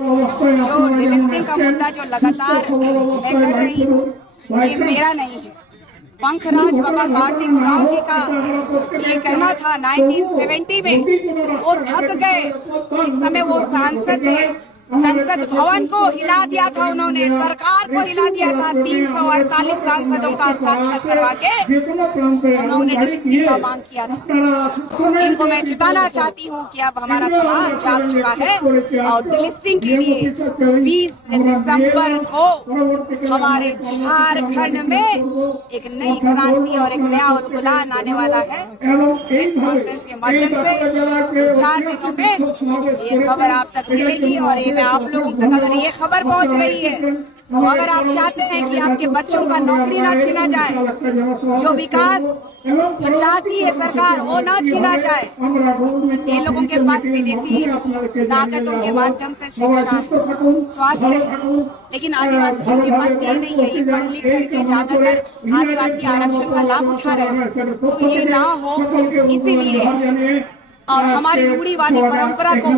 जो डिलिस्टिंग का मुद्दा जो लगातार मैं कर रही हूँ, ये मेरा नहीं है। पंखराज बाबा कार्तिक उरांव जी का ये कहना था 1970 में, वो थक गए। इस समय वो सांसद थे, संसद भवन को हिला दिया था उन्होंने, सरकार को हिला दिया था। 348 सांसदों का हस्ताक्षर करवा के उन्होंने डिलिस्टिंग का मांग किया था। इनको मैं जिताना चाहती हूँ कि अब हमारा समाज जाग चुका है और डिलिस्टिंग के लिए 20 दिसंबर को हमारे झारखंड में एक नई क्रांति और एक नया उलगुलान आने वाला है। इस कॉन्फ्रेंस के माध्यम से 4 दिनों में ये खबर आप तक मिलेगी और ये आप लोगों तक अगर ये खबर पहुंच रही है, तो अगर आप चाहते हैं कि आपके बच्चों का नौकरी ना छीना जाए, जो विकास जो चाहती है सरकार वो ना छीना जाए, इन लोगों के पास विदेशी ताकतों के माध्यम से शिक्षा, स्वास्थ्य है, लेकिन आदिवासियों के पास ये नहीं है। ये पढ़ लिख करके ज्यादातर आदिवासी आरक्षण का लाभ उठा रहे हैं, तो ये ना हो इसीलिए, और हमारी रूढ़िवादी परंपरा को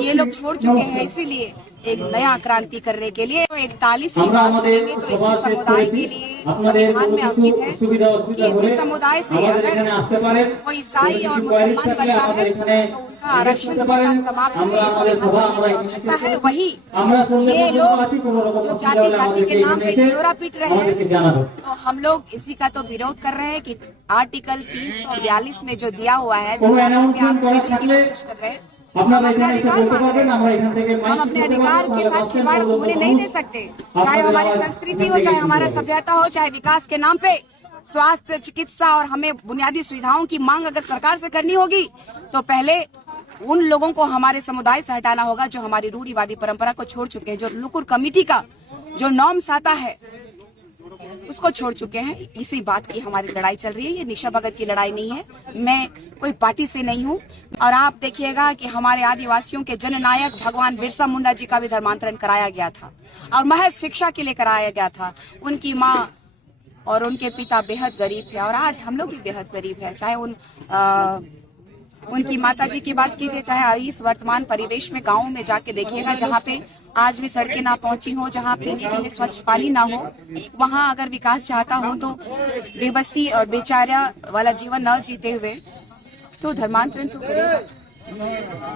ये लोग छोड़ चुके हैं, इसीलिए एक नया क्रांति करने के लिए 41 की बात करेंगे तो इसी समुदाय के लिए संविधान में अंकित है कि इस समुदाय से अगर कोई ईसाई और मुसलमान बनता है तो उनका आरक्षण समाप्त करने की आवश्यकता है। वही ये लोग जो जाति जाति के नाम पे ढिंढोरा पीट रहे हैं, तो हम लोग इसी का तो विरोध कर रहे हैं कि आर्टिकल 342 में जो दिया हुआ है, जो कोशिश कर रहे हैं, हम अपने अधिकार के साथ खिलवाड़ होने नहीं दे सकते। चाहे हमारी संस्कृति हो, चाहे हमारा सभ्यता हो, चाहे विकास के नाम पे स्वास्थ्य, चिकित्सा और हमें बुनियादी सुविधाओं की मांग अगर सरकार से करनी होगी, तो पहले उन लोगों को हमारे समुदाय से हटाना होगा जो हमारी रूढ़िवादी परंपरा को छोड़ चुके हैं, जो लुकुर कमेटी का जो नॉर्म्स आता है उसको छोड़ चुके हैं। इसी बात की हमारी लड़ाई चल रही है। ये निशा भगत की लड़ाई नहीं है, मैं कोई पार्टी से नहीं हूँ। और आप देखिएगा कि हमारे आदिवासियों के जननायक भगवान बिरसा मुंडा जी का भी धर्मांतरण कराया गया था और महज शिक्षा के लिए कराया गया था। उनकी माँ और उनके पिता बेहद गरीब थे और आज हम लोग भी बेहद गरीब है। चाहे उनकी माता जी की बात कीजिए, चाहे इस वर्तमान परिवेश में गाँव में जाके देखिएगा जहाँ पे आज भी सड़कें ना पहुंची हो, जहाँ पीने के लिए स्वच्छ पानी ना हो, वहाँ अगर विकास चाहता हो तो बेबसी और बेचारा वाला जीवन न जीते हुए तो धर्मांतरण तो करेगा,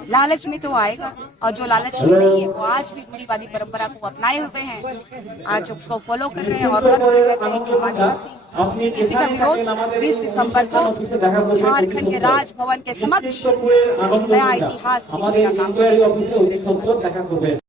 लालच में तो आएगा। और जो लालच में नहीं है वो आज भी रूढ़िवादी परंपरा को अपनाए हुए हैं, आज उसको फॉलो कर रहे हैं और गर्व से कहते हैं कि आदिवासी। इसी का विरोध 20 दिसंबर को झारखंड के राजभवन के समक्ष एक नया इतिहास लिखने का काम करें।